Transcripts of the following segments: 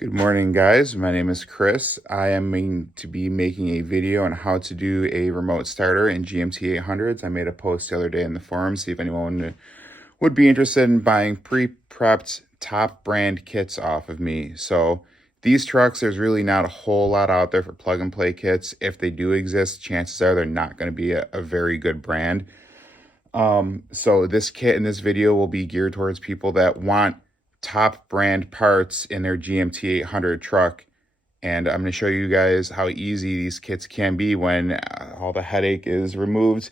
Good morning, guys. My name is Chris. I am going to be making a video on how to do a remote starter in GMT800s. I made a post the other day in the forum, see if anyone would be interested in buying pre-prepped top brand kits off of me. So these trucks, there's really not a whole lot out there for plug and play kits. If they do exist, chances are they're not going to be a very good brand. So this kit in this video will be geared towards people that want top brand parts in their GMT800 truck. And I'm going to show you guys how easy these kits can be when all the headache is removed.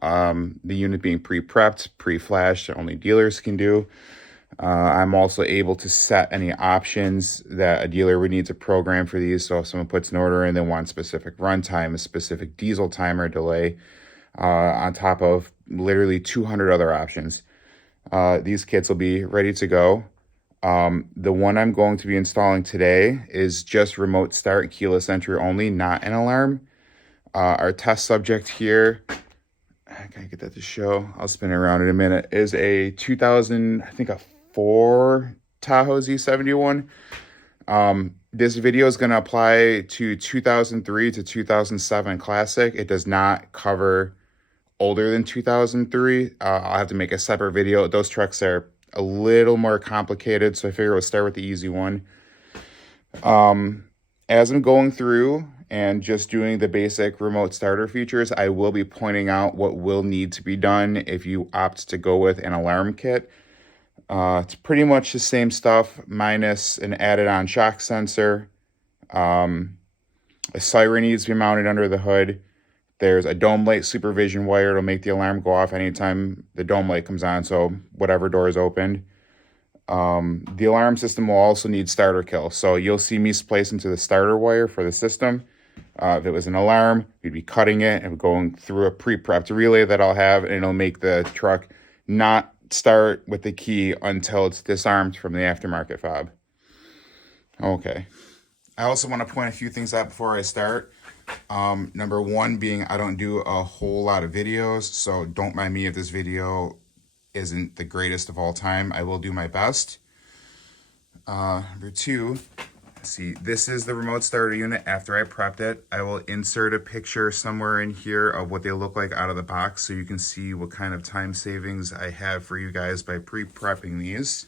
The unit being pre-prepped, pre-flashed, only dealers can do. I'm also able to set any options that a dealer would need to program for these. So if someone puts an order in, they want specific runtime, a specific diesel timer delay, on top of literally 200 other options. These kits will be ready to go. The one I'm going to be installing today is just remote start, keyless entry only, not an alarm. Our test subject here, can I get that to show? I'll spin it around in a minute, is a 2000, I think a 4 Tahoe Z71. This video is going to apply to 2003 to 2007 Classic. It does not cover older than 2003. I'll have to make a separate video. Those trucks are a little more complicated, so I figure we'll start with the easy one. As I'm going through and just doing the basic remote starter features, I will be pointing out what will need to be done if you opt to go with an alarm kit. It's pretty much the same stuff minus an added on shock sensor. A siren needs to be mounted under the hood. There's a dome light supervision wire to make the alarm go off anytime the dome light comes on, so whatever door is opened. The alarm system will also need starter kill, so you'll see me splice into the starter wire for the system. If it was an alarm, we'd be cutting it and going through a pre-prepped relay that I'll have, and it'll make the truck not start with the key until it's disarmed from the aftermarket fob. Okay. I also want to point a few things out before I start. Number one being I don't do a whole lot of videos, so don't mind me if this video isn't the greatest of all time. I will do my best. Number two, see, this is the remote starter unit after I prepped it. I will insert a picture somewhere in here of what they look like out of the box so you can see what kind of time savings I have for you guys by pre-prepping these.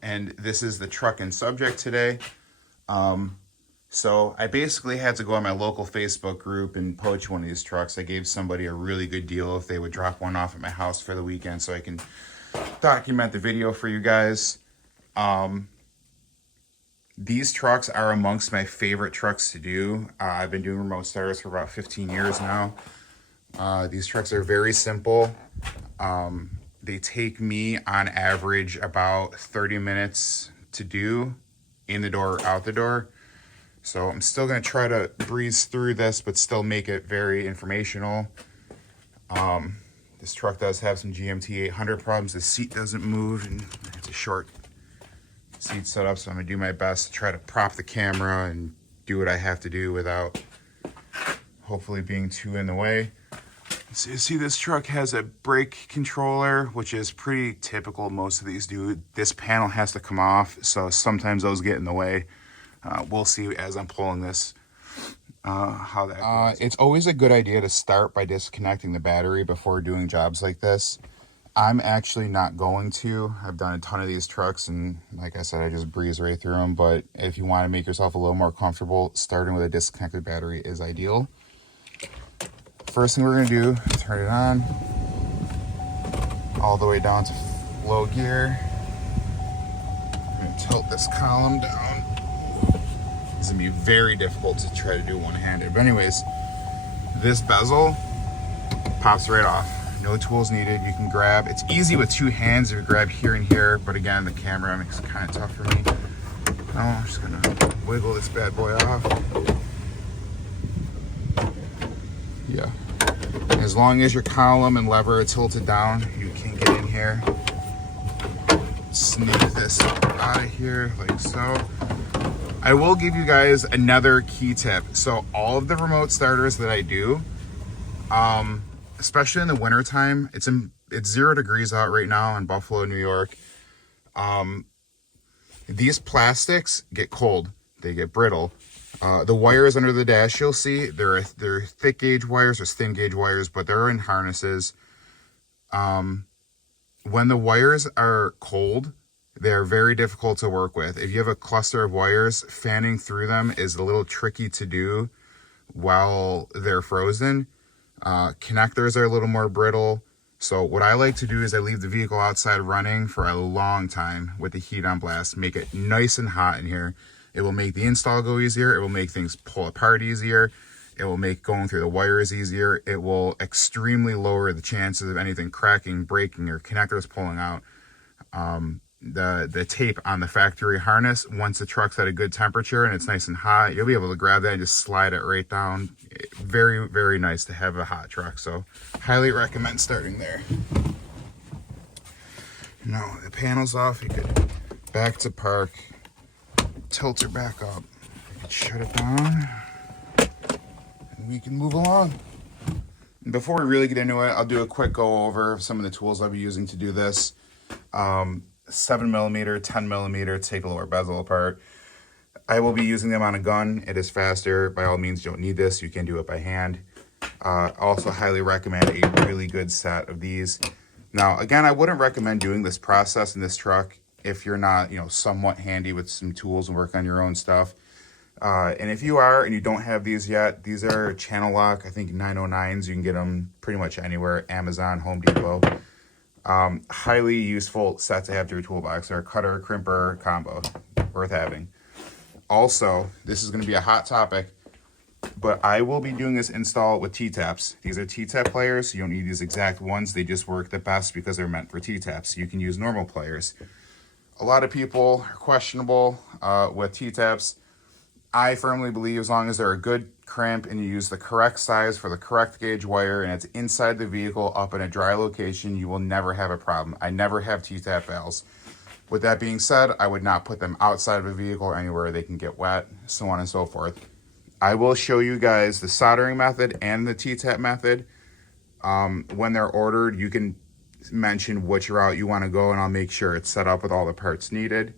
And this is the truck and subject today. So I basically had to go on my local Facebook group and poach one of these trucks. I gave somebody a really good deal if they would drop one off at my house for the weekend so I can document the video for you guys. These trucks are amongst my favorite trucks to do. I've been doing remote starters for about 15 years now. These trucks are very simple. They take me on average about 30 minutes to do in the door, out the door. So I'm still going to try to breeze through this, but still make it very informational. This truck does have some GMT800 problems. The seat doesn't move, and it's a short seat setup, so I'm going to do my best to try to prop the camera and do what I have to do without hopefully being too in the way. So you see this truck has a brake controller, which is pretty typical. Most of these do. This panel has to come off, so sometimes those get in the way. We'll see as I'm pulling this how that goes. It's always a good idea to start by disconnecting the battery before doing jobs like this. I'm actually not going to. I've done a ton of these trucks, and like I said, I just breeze right through them. But if you want to make yourself a little more comfortable, starting with a disconnected battery is ideal. First thing we're going to do, turn it on all the way down to low gear. I'm going to tilt this column down. It's going to be very difficult to try to do one-handed. But anyways, this bezel pops right off. No tools needed. You can grab. It's easy with two hands if you grab here and here. But again, the camera makes it kind of tough for me. Now I'm just going to wiggle this bad boy off. Yeah. As long as your column and lever are tilted down, you can get in here. Sneak this out of here like so. I will give you guys another key tip. So all of the remote starters that I do, especially in the wintertime, it's 0 degrees out right now in Buffalo, New York. These plastics get cold. they get brittle. The wires under the dash, you'll see, they're thick gauge wires or thin gauge wires, but they're in harnesses. When the wires are cold, they're very difficult to work with. If you have a cluster of wires, fanning through them is a little tricky to do while they're frozen. Connectors are a little more brittle. So what I like to do is I leave the vehicle outside running for a long time with the heat on blast, make it nice and hot in here. It will make the install go easier. It will make things pull apart easier. It will make going through the wires easier. It will extremely lower the chances of anything cracking, breaking, or connectors pulling out. The tape on the factory harness, once the truck's at a good temperature and it's nice and hot, you'll be able to grab that and just slide it right down. Very, very nice to have a hot truck. So highly recommend starting there. Now the panel's off, you could back to park, tilt her back up, you could shut it down, and we can move along. And before we really get into it, I'll do a quick go over some of the tools I'll be using to do this. 7mm, 10mm, take the lower bezel apart. I will be using them on a gun. It is faster. By all means, you don't need this. You can do it by hand. Also highly recommend a really good set of these. Now, again, I wouldn't recommend doing this process in this truck if you're not, somewhat handy with some tools and work on your own stuff. And if you are and you don't have these yet, these are channel lock, I think 909s. You can get them pretty much anywhere, Amazon, Home Depot. Highly useful set to have to your toolbox. They're a cutter, crimper combo, worth having. Also, this is going to be a hot topic, but I will be doing this install with T-taps. These are T-tap pliers. So you don't need these exact ones. They just work the best because they're meant for T-taps. You can use normal pliers. A lot of people are questionable with T-taps. I firmly believe as long as they're a good crimp and you use the correct size for the correct gauge wire and it's inside the vehicle up in a dry location, you will never have a problem. I never have T-tap valves. With that being said, I would not put them outside of a vehicle or anywhere they can get wet, so on and so forth. I will show you guys the soldering method and the T-tap method. When they're ordered, you can mention which route you want to go and I'll make sure it's set up with all the parts needed.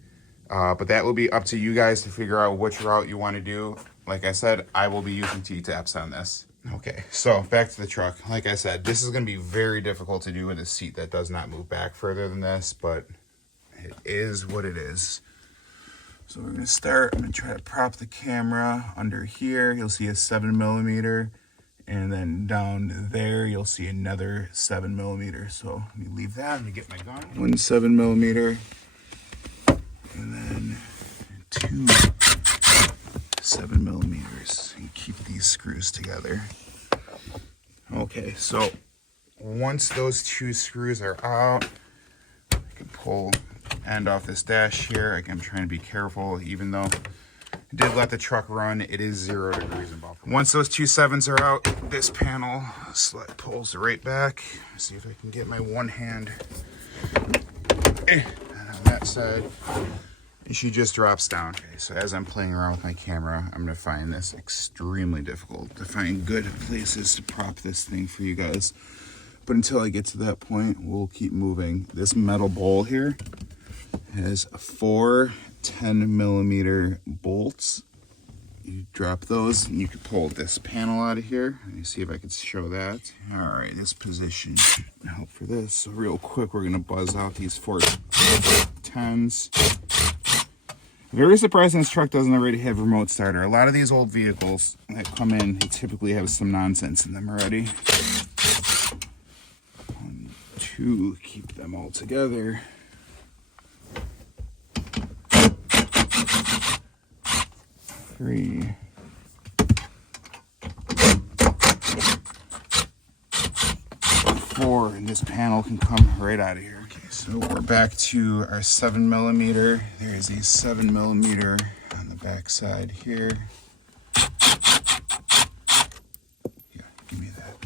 But that will be up to you guys to figure out which route you want to do. Like I said, I will be using T-taps on this. Okay, so back to the truck. Like I said, this is going to be very difficult to do with a seat that does not move back further than this, but it is what it is. So we're going to start. I'm going to try to prop the camera under here. You'll see a 7mm, and then down there you'll see another 7mm. So let me leave that. Let me get my gun. One 7mm. And then 2 7mm, and keep these screws together. Okay, so once those 2 screws are out, I can pull the end off this dash here. Again, I'm trying to be careful, even though I did let the truck run, it is 0 degrees in Buffalo. Once those 2 7s are out, this panel pulls right back. Let's see if I can get my one hand. And on that side, she just drops down. Okay, so as I'm playing around with my camera, I'm gonna find this extremely difficult to find good places to prop this thing for you guys. But until I get to that point, we'll keep moving. This metal bowl here has 4 10mm bolts. You drop those and you can pull this panel out of here. Let me see if I can show that. All right, this position should help for this. So real quick, we're gonna buzz out these 4 10s. Very surprising this truck doesn't already have remote starter. A lot of these old vehicles that come in, they typically have some nonsense in them already. 1, 2, keep them all together. 3. 4, and this panel can come right out of here. Okay, so we're back to our 7mm. There's a 7mm on the back side here. Yeah, give me that.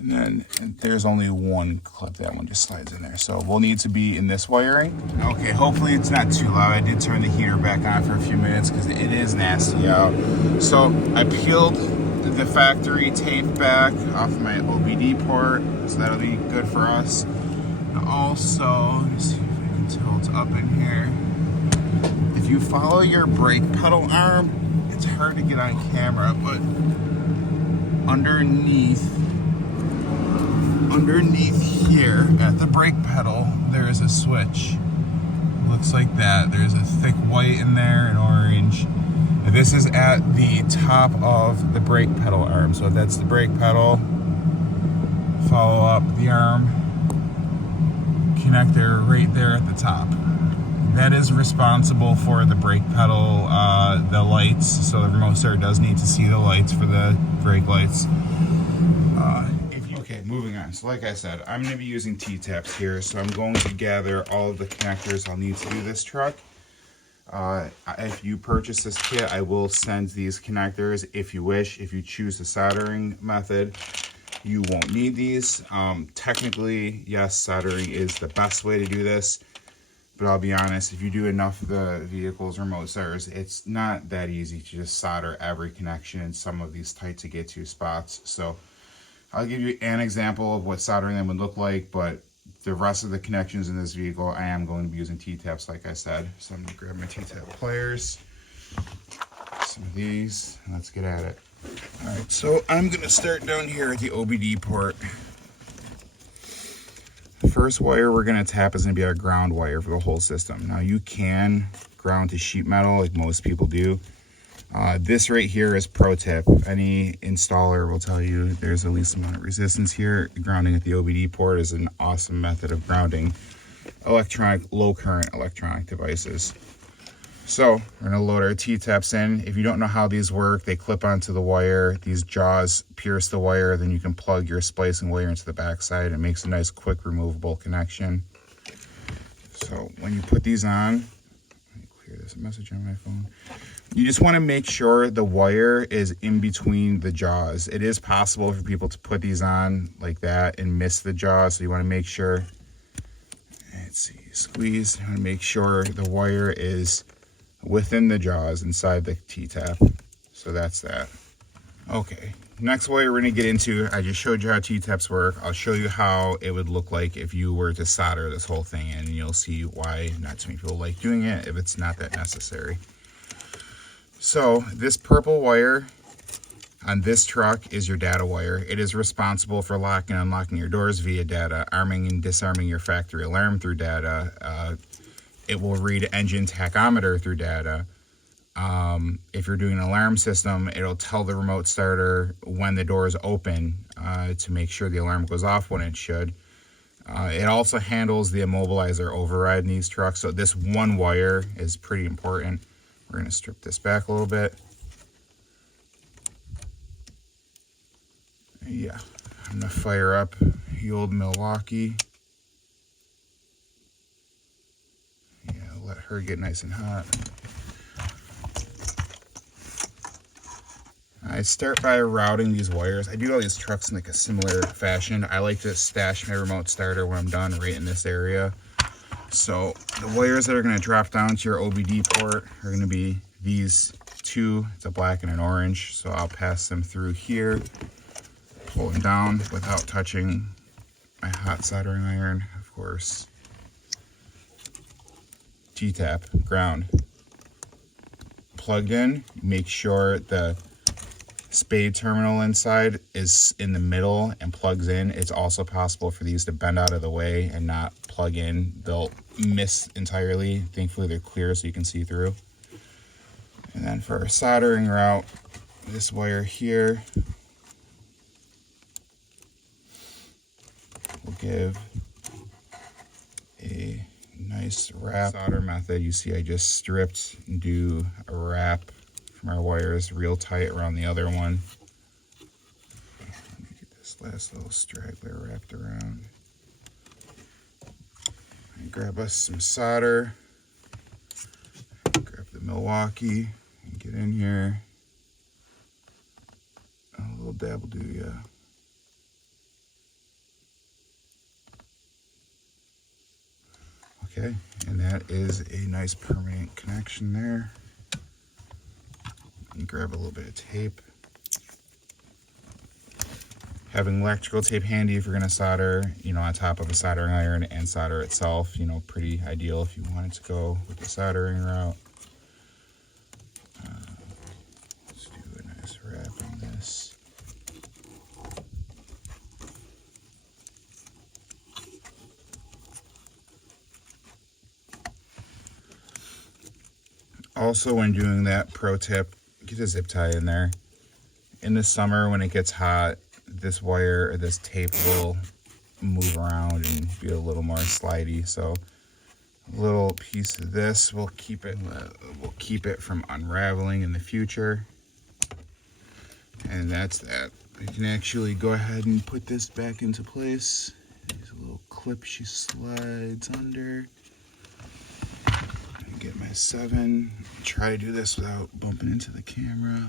And then there's only one clip. That one just slides in there. So we'll need to be in this wiring. Okay, hopefully it's not too loud. I did turn the heater back on for a few minutes because it is nasty out. So I peeled the factory tape back off my OBD port, so that'll be good for us. And also, let me see if I can tilt up in here. If if you follow your brake pedal arm, it's hard to get on camera, but underneath here at the brake pedal, there is a switch. Looks like that. There's a thick white in there and orange. And this is at the top of the brake pedal arm. So that's the brake pedal. Follow up the arm connector right there at the top. That is responsible for the brake pedal, the lights. So the remote starter does need to see the lights for the brake lights. Okay, moving on. So like I said, I'm going to be using T-taps here. So I'm going to gather all of the connectors I'll need to do this truck. If you purchase this kit, I will send these connectors if you wish. If you choose the soldering method, you won't need these. Technically, yes, soldering is the best way to do this. But I'll be honest, if you do enough of the vehicle's remote starters, it's not that easy to just solder every connection in some of these tight to get to spots. So I'll give you an example of what soldering them would look like, but the rest of the connections in this vehicle, I am going to be using T-taps, like I said. So I'm going to grab my T-tap pliers, some of these, and let's get at it. All right, so I'm going to start down here at the OBD port. The first wire we're going to tap is going to be our ground wire for the whole system. Now you can ground to sheet metal like most people do. This right here is pro tip. Any installer will tell you there's the least amount of resistance here. Grounding at the OBD port is an awesome method of grounding electronic, low current electronic devices. So we're gonna load our T-taps in. If you don't know how these work, they clip onto the wire. These jaws pierce the wire, then you can plug your splicing wire into the backside. It makes a nice quick removable connection. So when you put these on, let me clear this message on my phone. You just want to make sure the wire is in between the jaws. It is possible for people to put these on like that and miss the jaws. So you want to make sure, let's see, squeeze. You want to make sure the wire is within the jaws inside the T-tap. So that's that. Okay, next wire we're going to get into, I just showed you how T-taps work. I'll show you how it would look like if you were to solder this whole thing in, and you'll see why not too many people like doing it if it's not that necessary. So this purple wire on this truck is your data wire. It is responsible for locking and unlocking your doors via data, arming and disarming your factory alarm through data. It will read engine tachometer through data. If you're doing an alarm system, it'll tell the remote starter when the door is open to make sure the alarm goes off when it should. It also handles the immobilizer override in these trucks. So this one wire is pretty important. We're going to strip this back a little bit. Yeah, I'm going to fire up the old Milwaukee. Yeah, let her get nice and hot. I start by routing these wires. I do all these trucks in like a similar fashion. I like to stash my remote starter when I'm done right in this area. So the wires that are going to drop down to your OBD port are going to be these two. It's a black and an orange. So I'll pass them through here, pull them down without touching my hot soldering iron, of course. T-tap, ground. Plugged in, make sure the spade terminal inside is in the middle and plugs in. It's also possible for these to bend out of the way and not plug in. They'll miss entirely. Thankfully they're clear so you can see through. And then for our soldering route, this wire here will give a nice wrap. Solder method, you see I just stripped and do a wrap from our wires real tight around the other one. Let me get this last little straggler wrapped around. And grab us some solder. Grab the Milwaukee and get in here. A little dab will do, yeah. Okay, and that is a nice permanent connection there. And grab a little bit of tape. Having electrical tape handy if you're gonna solder, on top of a soldering iron and solder itself, pretty ideal if you wanted to go with the soldering route. Also, when doing that, pro tip, get a zip tie in there. In the summer, when it gets hot, this wire or this tape will move around and be a little more slidey. So a little piece of this will keep it from unraveling in the future. And that's that. You can actually go ahead and put this back into place. There's a little clip she slides under. And get my 7. Try to do this without bumping into the camera.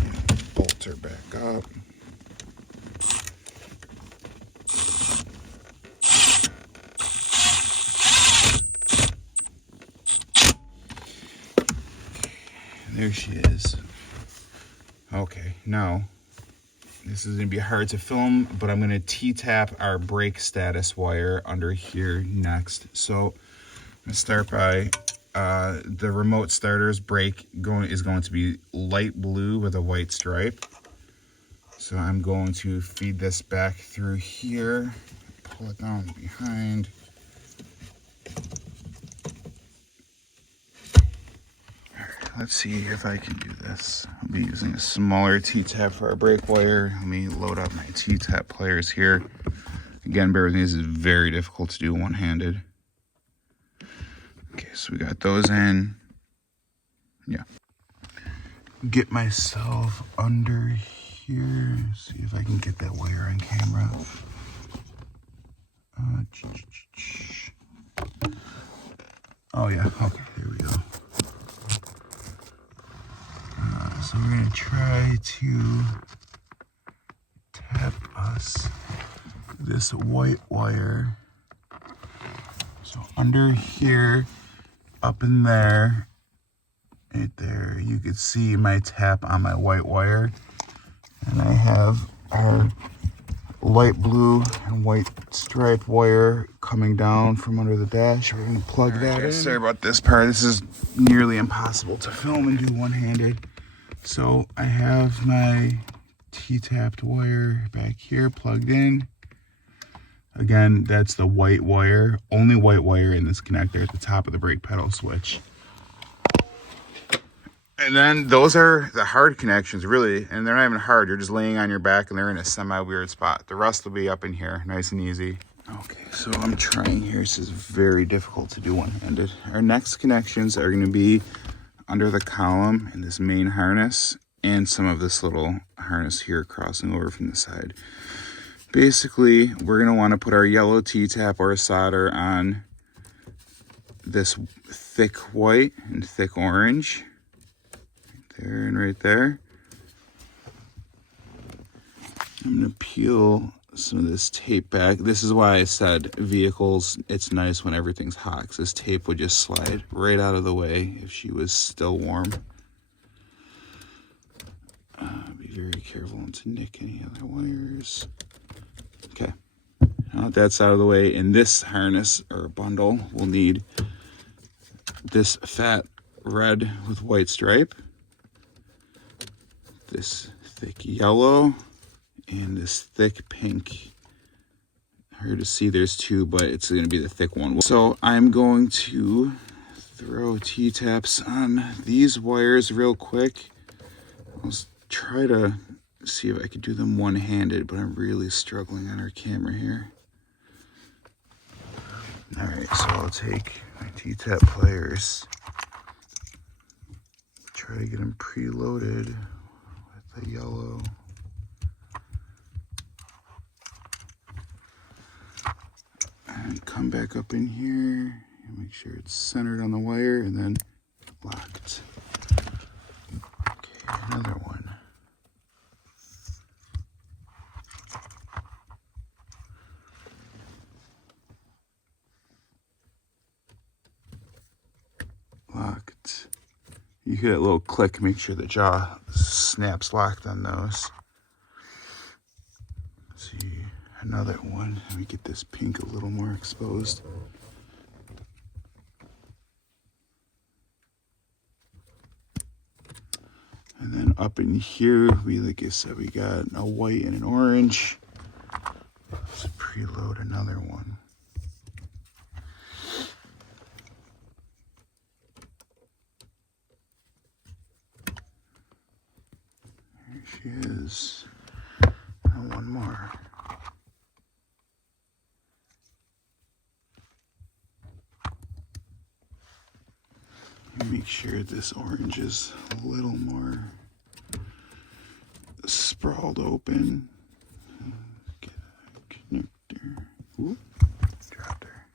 And bolt her back up. There she is. Okay, now this is going to be hard to film, but I'm going to T-tap our brake status wire under here next. So I'm going to start by the remote starter's brake is going to be light blue with a white stripe. So I'm going to feed this back through here, pull it down behind. Let's see if I can do this. I'll be using a smaller T-tap for our brake wire. Let me load up my T-tap pliers here. Again, bear with me, this is very difficult to do one-handed. Okay, so we got those in. Yeah. Get myself under here. See if I can get that wire on camera. Oh yeah, okay, there we go. So we're going to try to tap us this white wire. So under here, up in there, right there, you could see my tap on my white wire. And I have our light blue and white stripe wire coming down from under the dash. We're going to plug that in. Sorry about this part. This is nearly impossible to film and do one-handed. So I have my T-tapped wire back here plugged in. Again, that's the white wire, only white wire in this connector at the top of the brake pedal switch. And then those are the hard connections, really, and they're not even hard. You're just laying on your back and they're in a semi-weird spot. The rest will be up in here, nice and easy. Okay, so I'm trying here. This is very difficult to do one-handed. Our next connections are going to be under the column in this main harness and some of this little harness here crossing over from the side. Basically, we're going to want to put our yellow T-tap or solder on this thick white and thick orange. Right there and right there. I'm going to peel some of this tape back. This is why I said vehicles, it's nice when everything's hot, because this tape would just slide right out of the way if she was still warm. Be very careful not to nick any other wires. Okay, now that that's out of the way, in this harness or bundle, we'll need this fat red with white stripe, this thick yellow, and this thick pink. Hard to see, there's two, but it's going to be the thick one. So I'm going to throw T-taps on these wires real quick. I'll try to see if I could do them one-handed, but I'm really struggling on our camera here. All right, so I'll take my T-tap pliers, try to get them preloaded with the yellow. And come back up in here and make sure it's centered on the wire and then locked. Okay, another one. Locked. You hear that little click, make sure the jaw snaps locked on those. Let's see. Another one. Let me get this pink a little more exposed. And then up in here, like I said, we got a white and an orange. Let's preload another one. she is. And one more. Make sure this orange is a little more sprawled open. Get a connector. Whoop, dropped her.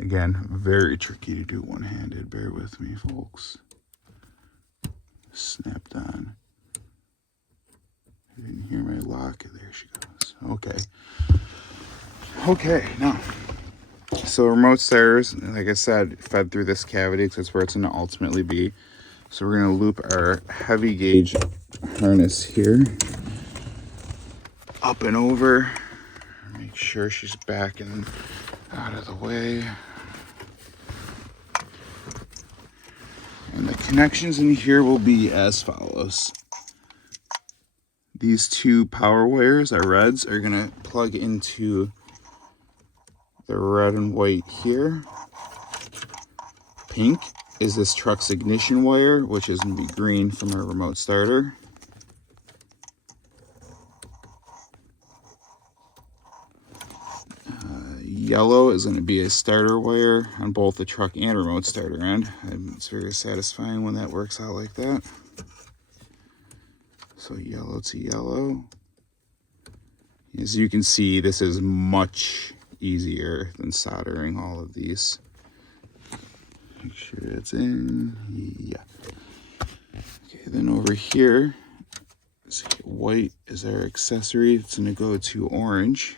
Again, very tricky to do one-handed. Bear with me, folks. Snapped on. You didn't hear my lock. There she goes. Okay. Okay, now. So remote starters, like I said, fed through this cavity because that's where it's going to ultimately be. So we're going to loop our heavy gauge harness here up and over. Make sure she's back and out of the way. And the connections in here will be as follows. These two power wires, our reds, are going to plug into the red and white here. Pink is this truck's ignition wire, which is going to be green from our remote starter. Yellow is going to be a starter wire on both the truck and remote starter end. It's very satisfying when that works out like that. So yellow to yellow. As you can see, this is much easier than soldering all of these. Make sure it's in. Yeah. Okay, then over here, white is our accessory. It's going to go to orange.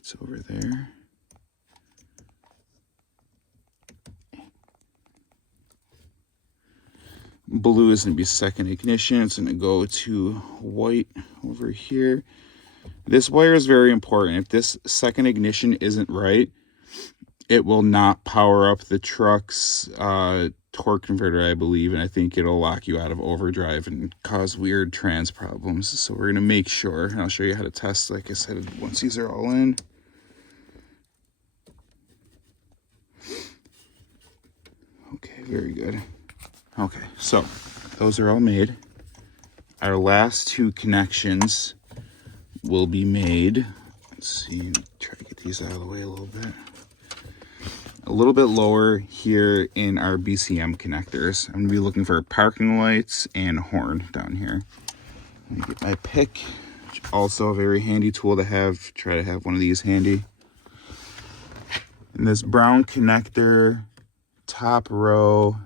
It's over there. Blue is going to be second ignition. It's going to go to white over here. This wire is very important. If this second ignition isn't right, it will not power up the truck's torque converter, I believe, and I think it'll lock you out of overdrive and cause weird trans problems. So we're going to make sure, and I'll show you how to test, like I said, once these are all in. Okay, very good. Okay, so those are all made. Our last two connections will be made. Let's see, try to get these out of the way a little bit. A little bit lower here in our BCM connectors. I'm going to be looking for parking lights and horn down here. Let me get my pick, which is also a very handy tool to have. Try to have one of these handy. And this brown connector, top row,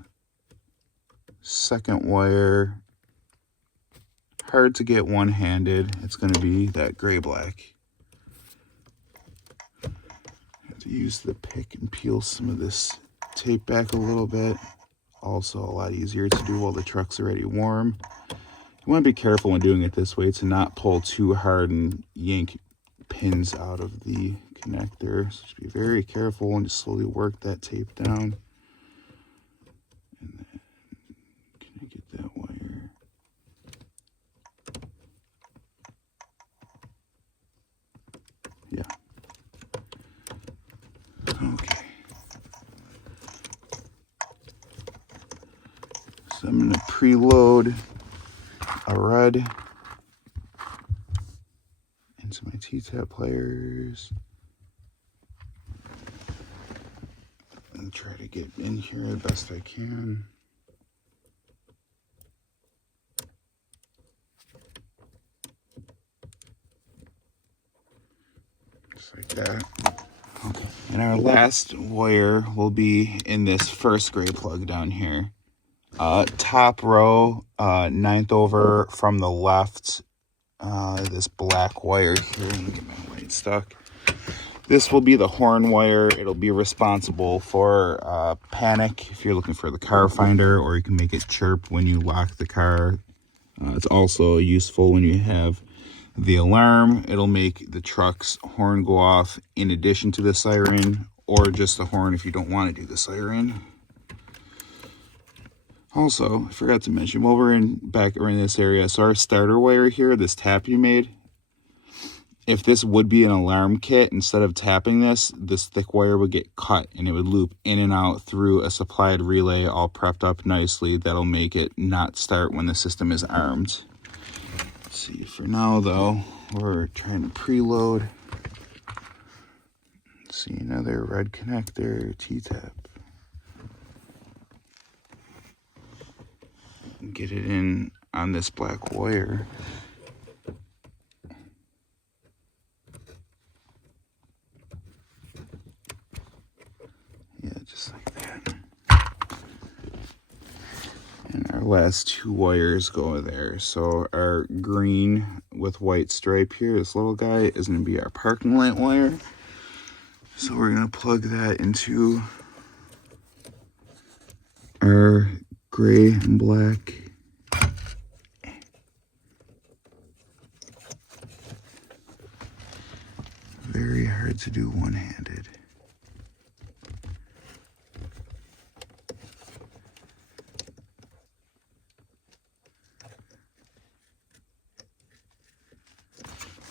second wire, hard to get one-handed. It's going to be that gray-black. Have to use the pick and peel some of this tape back a little bit. Also a lot easier to do while the truck's already warm. You want to be careful when doing it this way to not pull too hard and yank pins out of the connector. So just be very careful and just slowly work that tape down. And then can I get that wire? Yeah. Okay. So I'm going to preload a red into my T-tap pliers and try to get in here the best I can. Just like that. Okay. And our last wire will be in this first gray plug down here. Top row, 9th over from the left, this black wire here. Let me get my light stuck. This will be the horn wire. It'll be responsible for panic if you're looking for the car finder, or you can make it chirp when you lock the car. It's also useful when you have the alarm. It'll make the truck's horn go off in addition to the siren, or just the horn if you don't want to do the siren. Also, I forgot to mention, while we're in this area, so our starter wire here, this tap you made, if this would be an alarm kit, instead of tapping this thick wire would get cut and it would loop in and out through a supplied relay all prepped up nicely. That'll make it not start when the system is armed. Let's see, for now though, we're trying to preload. Let's see, another red connector, T-tap. Get it in on this black wire. Yeah, just like that. And our last two wires go there. So our green with white stripe here, this little guy, is going to be our parking light wire. So we're going to plug that into our gray and black very hard to do one-handed.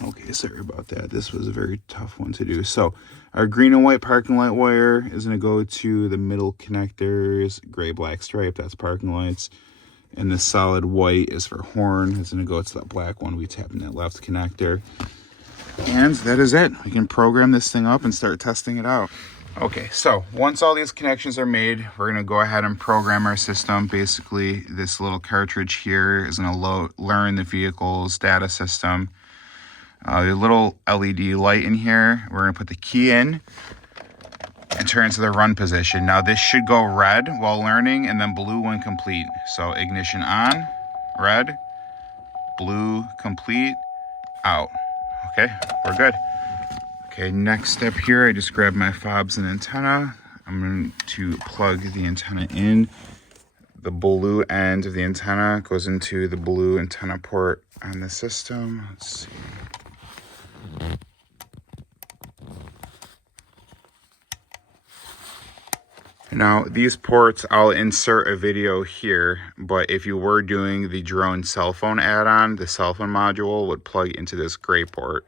Okay, sorry about that. This was a very tough one to do. So our green and white parking light wire is going to go to the middle connectors, gray, black stripe, that's parking lights. And the solid white is for horn. It's going to go to that black one we tap in that left connector. And that is it. We can program this thing up and start testing it out. Okay, so once all these connections are made, we're going to go ahead and program our system. Basically, this little cartridge here is going to learn the vehicle's data system. The little LED light in here, we're going to put the key in and turn to the run position. Now this should go red while learning and then blue when complete. So ignition on, red, blue, complete, out. Okay, we're good. Okay, next step here, I just grabbed my fobs and antenna. I'm going to plug the antenna in. The blue end of the antenna goes into the blue antenna port on the system. Let's see. Now, these ports, I'll insert a video here, but if you were doing the drone cell phone add-on, the cell phone module would plug into this gray port.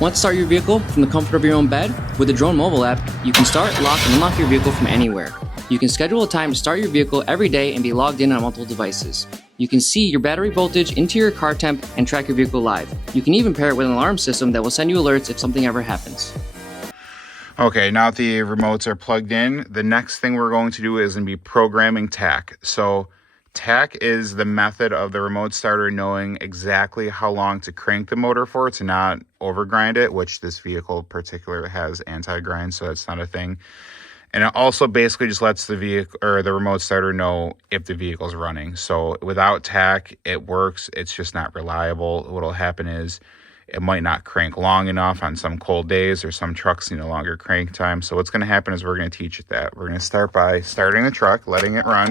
Want to start your vehicle from the comfort of your own bed? With the Drone mobile app, you can start, lock, and unlock your vehicle from anywhere. You can schedule a time to start your vehicle every day and be logged in on multiple devices. You can see your battery voltage, interior car temp, and track your vehicle live. You can even pair it with an alarm system that will send you alerts if something ever happens. Okay, now that the remotes are plugged in, the next thing we're going to do is going to be programming TAC. So TAC is the method of the remote starter knowing exactly how long to crank the motor for to not overgrind it, which this vehicle in particular has anti-grind, so that's not a thing. And it also basically just lets the vehicle or the remote starter know if the vehicle's running. So without TAC, it works. It's just not reliable. What'll happen is it might not crank long enough on some cold days, or some trucks need a longer crank time. So what's going to happen is we're going to teach it that. We're going to start by starting the truck, letting it run.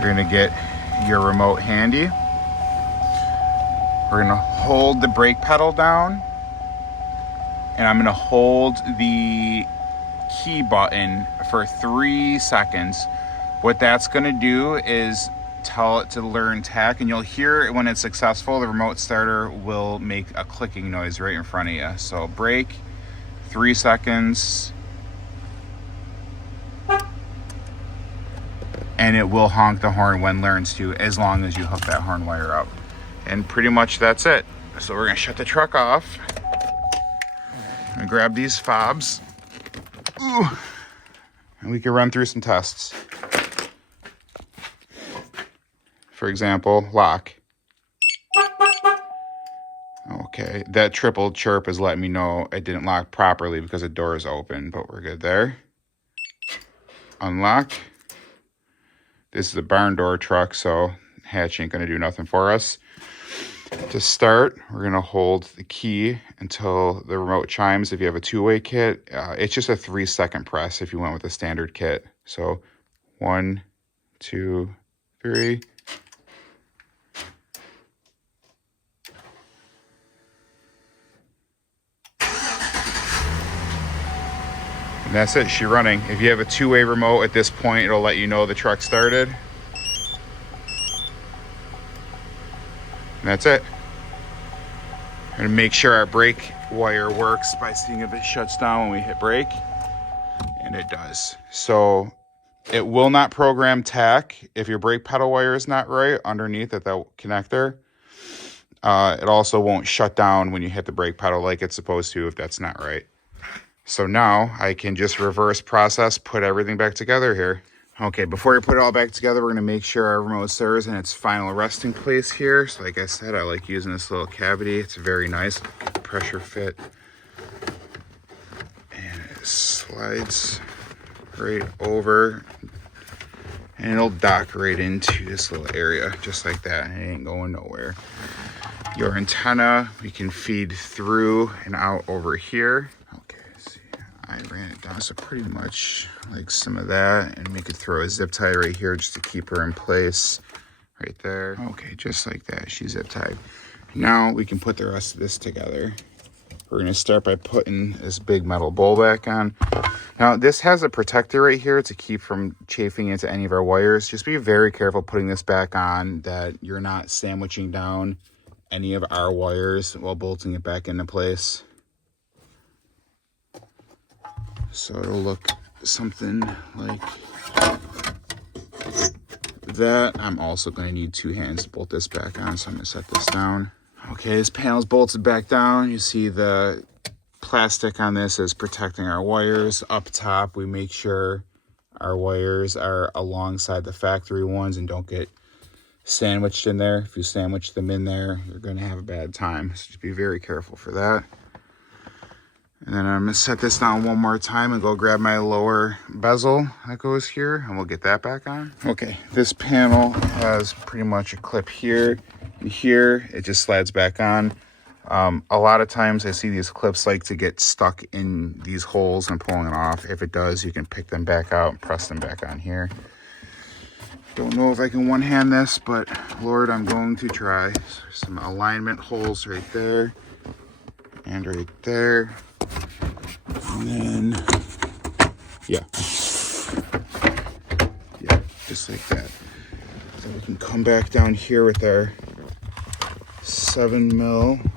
You're going to get your remote handy. We're going to hold the brake pedal down. And I'm going to hold the key button for 3 seconds. What that's going to do is tell it to learn TAC, and you'll hear when it's successful, the remote starter will make a clicking noise right in front of you. So brake, 3 seconds, and it will honk the horn when learns to, as long as you hook that horn wire up. And pretty much that's it. So we're going to shut the truck off. I'm going to grab these fobs. Ooh. And we can run through some tests. For example, lock. Okay, that triple chirp is letting me know it didn't lock properly because the door is open, but we're good there. Unlock. This is a barn door truck, so hatch ain't gonna do nothing for us. To start, we're gonna hold the key until the remote chimes. If you have a two-way kit, it's just a 3-second press if you went with a standard kit. So 1, 2, 3. And that's it, she's running. If you have a two-way remote at this point, it'll let you know the truck started. And that's it. We're gonna make sure our brake wire works by seeing if it shuts down when we hit brake. And it does. So it will not program tach if your brake pedal wire is not right underneath at that connector. It also won't shut down when you hit the brake pedal like it's supposed to if that's not right. So now I can just reverse process, put everything back together here. Okay, before we put it all back together, we're gonna make sure our remote starter is in its final resting place here. So like I said, I like using this little cavity. It's very nice, pressure fit. And it slides right over and it'll dock right into this little area just like that. It ain't going nowhere. Your antenna, we can feed through and out over here. Okay, see, I ran it down, so pretty much like some of that, and we could throw a zip tie right here just to keep her in place right there. Okay, just like that, she's zip tied. Now we can put the rest of this together. We're gonna start by putting this big metal bowl back on. Now this has a protector right here to keep from chafing into any of our wires. Just be very careful putting this back on, that you're not sandwiching down any of our wires while bolting it back into place. So it'll look something like that. I'm also going to need 2 hands to bolt this back on, so I'm going to set this down. Okay, this panel's bolted back down. You see the plastic on this is protecting our wires. Up top, we make sure our wires are alongside the factory ones and don't get sandwiched in there. If you sandwich them in there, you're going to have a bad time. So just be very careful for that. And then I'm going to set this down one more time and go grab my lower bezel that goes here, and we'll get that back on. Okay, this panel has pretty much a clip here and here. It just slides back on. A lot of times I see these clips like to get stuck in these holes and pulling it off. If it does, you can pick them back out and press them back on here. Don't know if I can one-hand this, but Lord, I'm going to try. So some alignment holes right there and right there. And then, yeah, just like that. So we can come back down here with our 7mm.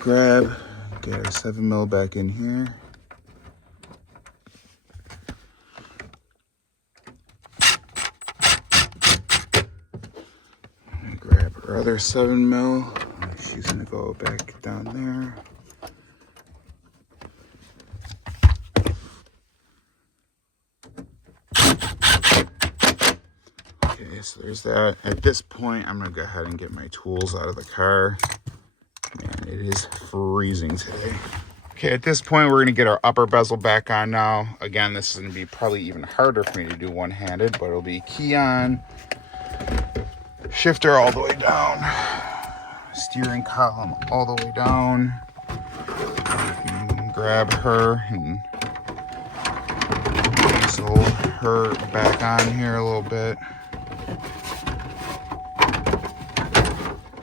Gonna get our 7mm back in here. Our other 7mm, she's gonna go back down there. Okay, so there's that. At this point, I'm gonna go ahead and get my tools out of the car. Man, it is freezing today. Okay, at this point, we're gonna get our upper bezel back on now. Again, this is gonna be probably even harder for me to do one-handed, but it'll be key on. Shifter all the way down, steering column all the way down. Grab her and bezel her back on here a little bit.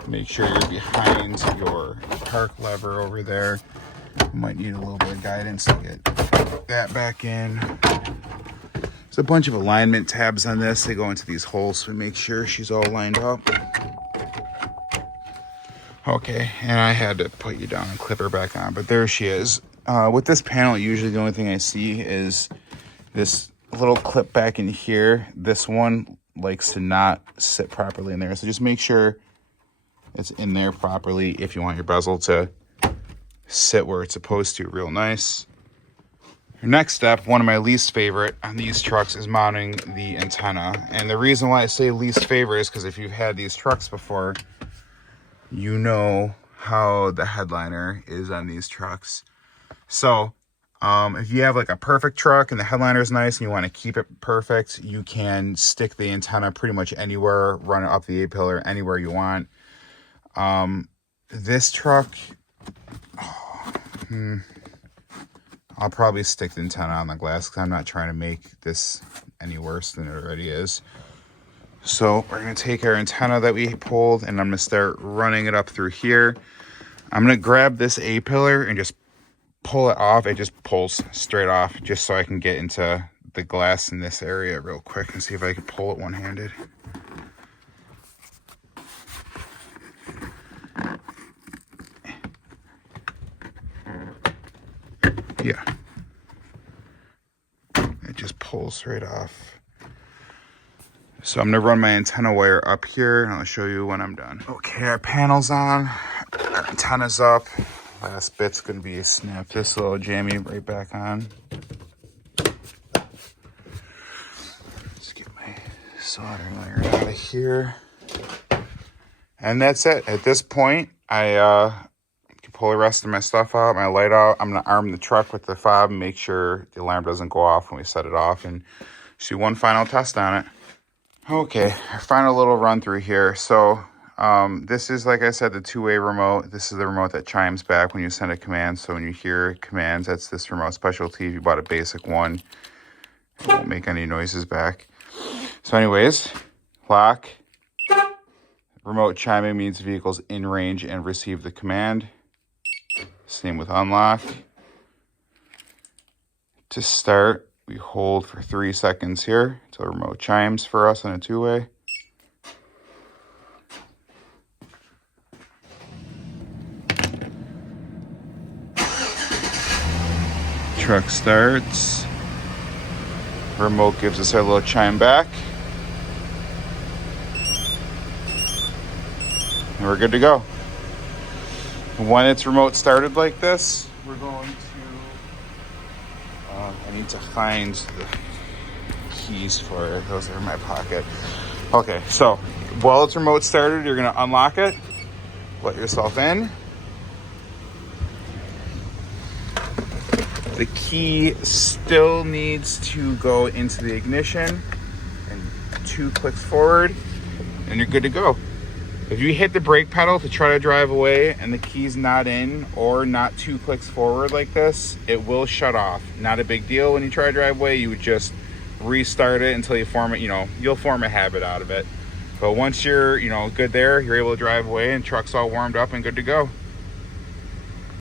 Make sure you're behind your park lever over there. You might need a little bit of guidance to get that back in. There's a bunch of alignment tabs on this. They go into these holes, so we make sure she's all lined up. Okay, and I had to put you down and clip her back on, but there she is. With this panel, usually the only thing I see is this little clip back in here. This one likes to not sit properly in there, so just make sure it's in there properly if you want your bezel to sit where it's supposed to real nice. Next step, one of my least favorite on these trucks, is mounting the antenna. And the reason why I say least favorite is because if you've had these trucks before, you know how the headliner is on these trucks. So if you have like a perfect truck and the headliner is nice and you want to keep it perfect, you can stick the antenna pretty much anywhere, run it up the A-pillar anywhere you want. This truck, I'll probably stick the antenna on the glass because I'm not trying to make this any worse than it already is. So we're going to take our antenna that we pulled and I'm going to start running it up through here. I'm going to grab this A-pillar and just pull it off. It just pulls straight off just so I can get into the glass in this area real quick and see if I can pull it one-handed. Yeah. It just pulls right off. So I'm gonna run my antenna wire up here and I'll show you when I'm done. Okay, our panel's on, our antenna's up. Last bit's gonna be snap this little jammy right back on. Let's get my soldering iron out of here. And that's it. At this point, I can pull the rest of my stuff out, my light out. I'm gonna arm the truck with the fob and make sure the alarm doesn't go off when we set it off, and just do one final test on it. Okay, our final little run through here. So this is, like I said, the two-way remote. This is the remote that chimes back when you send a command. So when you hear commands, that's this remote specialty. If you bought a basic one, it won't make any noises back. So anyways, lock. Remote chiming means the vehicle's in range and receive the command. Same with unlock. To start, we hold for 3 seconds here until remote chimes for us in a two-way. Truck starts. Remote gives us our little chime back. And we're good to go. When it's remote started like this, we're going to, I need to find the keys for it. Those are in my pocket. Okay, so while it's remote started, you're gonna unlock it, let yourself in. The key still needs to go into the ignition and 2 clicks forward and you're good to go. If you hit the brake pedal to try to drive away and the key's not in or not 2 clicks forward like this, it will shut off. Not a big deal when you try to drive away. You would just restart it until you form it, you'll form a habit out of it. But once you're, good there, you're able to drive away and truck's all warmed up and good to go.